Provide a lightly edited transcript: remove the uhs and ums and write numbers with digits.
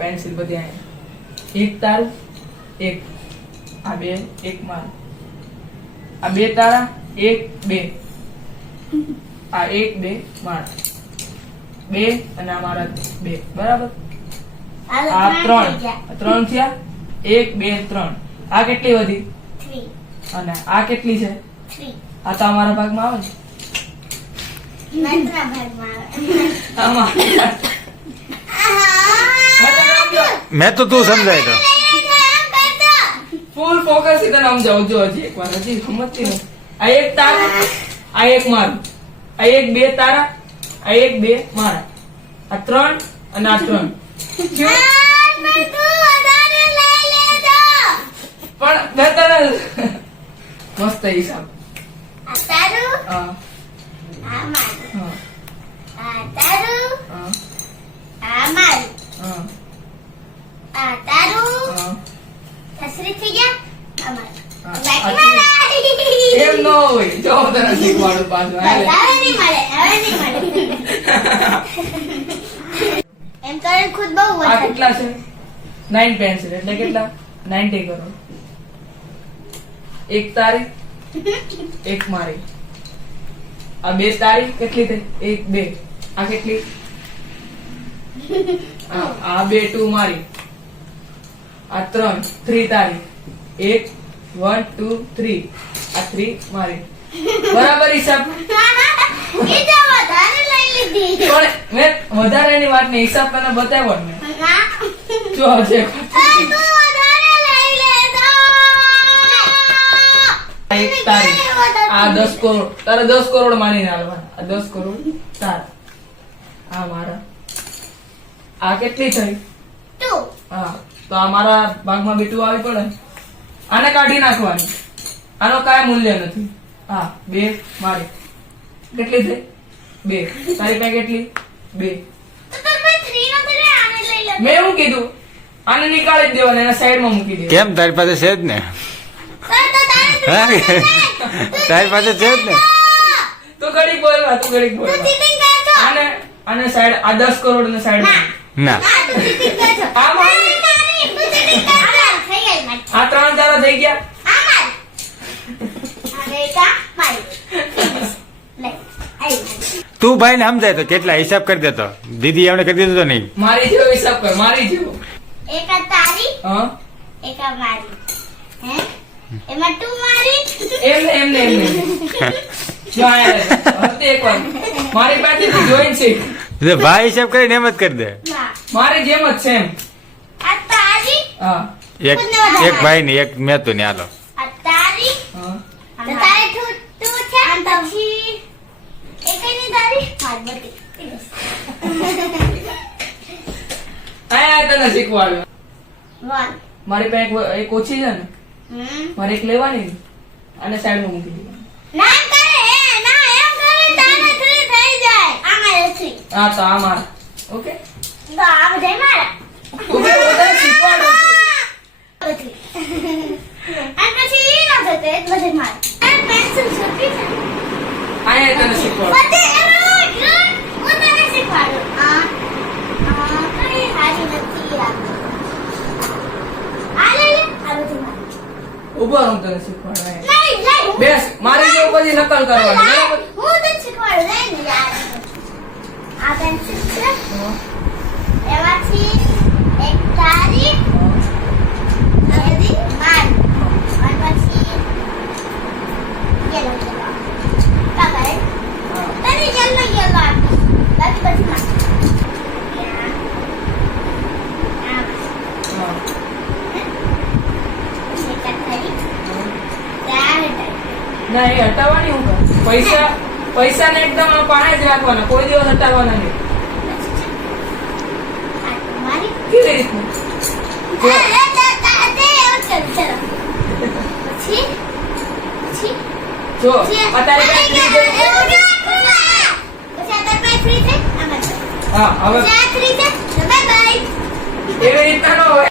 Pencil બધી અહીં. એક તારું એક, આ બે એક મારું, આ બે તારા એક બે, આ એક બે મારા, બે અને આ મારા બે. બરાબર. આ ત્રણ થયા. એક બે ત્રણ. આ કેટલી વધી? 3. અને આ કેટલી છે? 3. આ તો અમારા ભાગમાં આવે ને. નંતરા ભાગમાં આમાં મેં તો તું સમજાય તો ફૂલ ફોકસ થી તને સમજાવજો. હજી એકવાર, હજી સમજતી નથી. આ એક તારા, આ એક મારું, આ એક બે તારા, આ એક બે મારા, આ ત્રણ અને આ ત્રણ. પણ મેં તને મસ્ત હિસાબ. હા હા એમ ન હોય. જો હું તને શીખવાડું પાછું. એમ તો ખુદ બહુ આ કેટલા છે? 9 પેન્સિલ એટલે કેટલા? 90 કરો. એક તારી એક મારી, આ બે તારી કેટલી થઈ? એક બે. આ કેટલી? આ બે 2 મારી, આ 3 તારી, એક 1 2 3, આ 3 મારી. બરાબર હિસાબ. પણ મેં વધારાની વાત ને હિસાબ તને બતાવ્યો ને. જો હશે એક તારી, આ 10 કરોડ તારે 10 કરોડ માનીને હાલવાના. આ 10 કરોડ તારા, આ મારા. આ કેટલી થઈ? 2. હા, તો આ મારા ભાગમાં બે 2 આવી પડે. આને કાઢી નાખવાની. આનો કાંઈ મૂલ્ય નથી. હા, 2 મારી. કેટલી થઈ? 2. તારી પાસે કેટલી? 2. મેં એવું કીધું આને નીકાળી જ દેવાના, એના સાઈડમાં મૂકી દે. કેમ તારી પાસે છે જ ને? તારી પાસે છે જ ને? તું ઘડીક બોલવા, તું ઘડીક બોલવા. આને સાઈડ, આ 10 કરોડ ને સાઈડમાં. ના, આ 3 તારા થઈ ગયા. તું ભાઈ ને સમજાય તો કેટલા હિસાબ કરી દેતો. દીદી એમને કરી દીધો તો નહીં. મારી જેવો હિસાબ કર, મારી જેવો. એક આ તારી, હા, એક આ મારી. હે એમાં 2 મારી. એમને જો આયા હતી એક વાર મારી પાસેથી જોઈન છે. ભાઈ હિસાબ કરીને એમ જ કરી દે. મારી જેમ જ છે એમ. આ તારી, હા, એક ભાઈ ને એક મેં તો ને. હાલો, આ તારી, હા. તો તારે 2 છે. પછી એકની તારી, મારી બધી. આયા તને શીખવાડ્યું. 1. મારી પાસે એક ઓછી છે ને, મારે એક લેવાની, અને સાઈડમાં મૂકી દેવાની. ના એમ કરે, ના એમ કરે તારે 3 થઈ જાય. આ મારે 3. હા, તો આ મારા. ઓકે, તો આ બધા મારા. ઓકે, તને શીખવાડું છું. અને પછી ઈ ન થતો એટલે બધે મારા. આ પેન્સિલ છોટી છે. આયા તને શીખવાડું. બધે હું તને શીખવાડું. આ કઈ હારી નથી આ. આ લે લે, આ બધું મારું. ઉભો રહો, હું તને શીખવાડું. આયા. નહીં નહીં બેસ, મારી જેવું પછી નકલ કરવાની. બરાબર? હું તને શીખવાડું. નહીં યાર. આ પેન્સિલ છે. એમાંથી એક તારી, એની મારી. અને પછી યેલો યેલો. કાકા તને યેલો યેલો આપી. બાકી બધી મારી. હા. ના, એ હટાવવાની હું કર. પૈસા ને એકદમ પાણે જ રાખવાના, કોઈ દિવસ હટાવવાના નહીં. કેવી રીતનું? જો અત્યારે હા, હવે એવી રીતના ન હોય.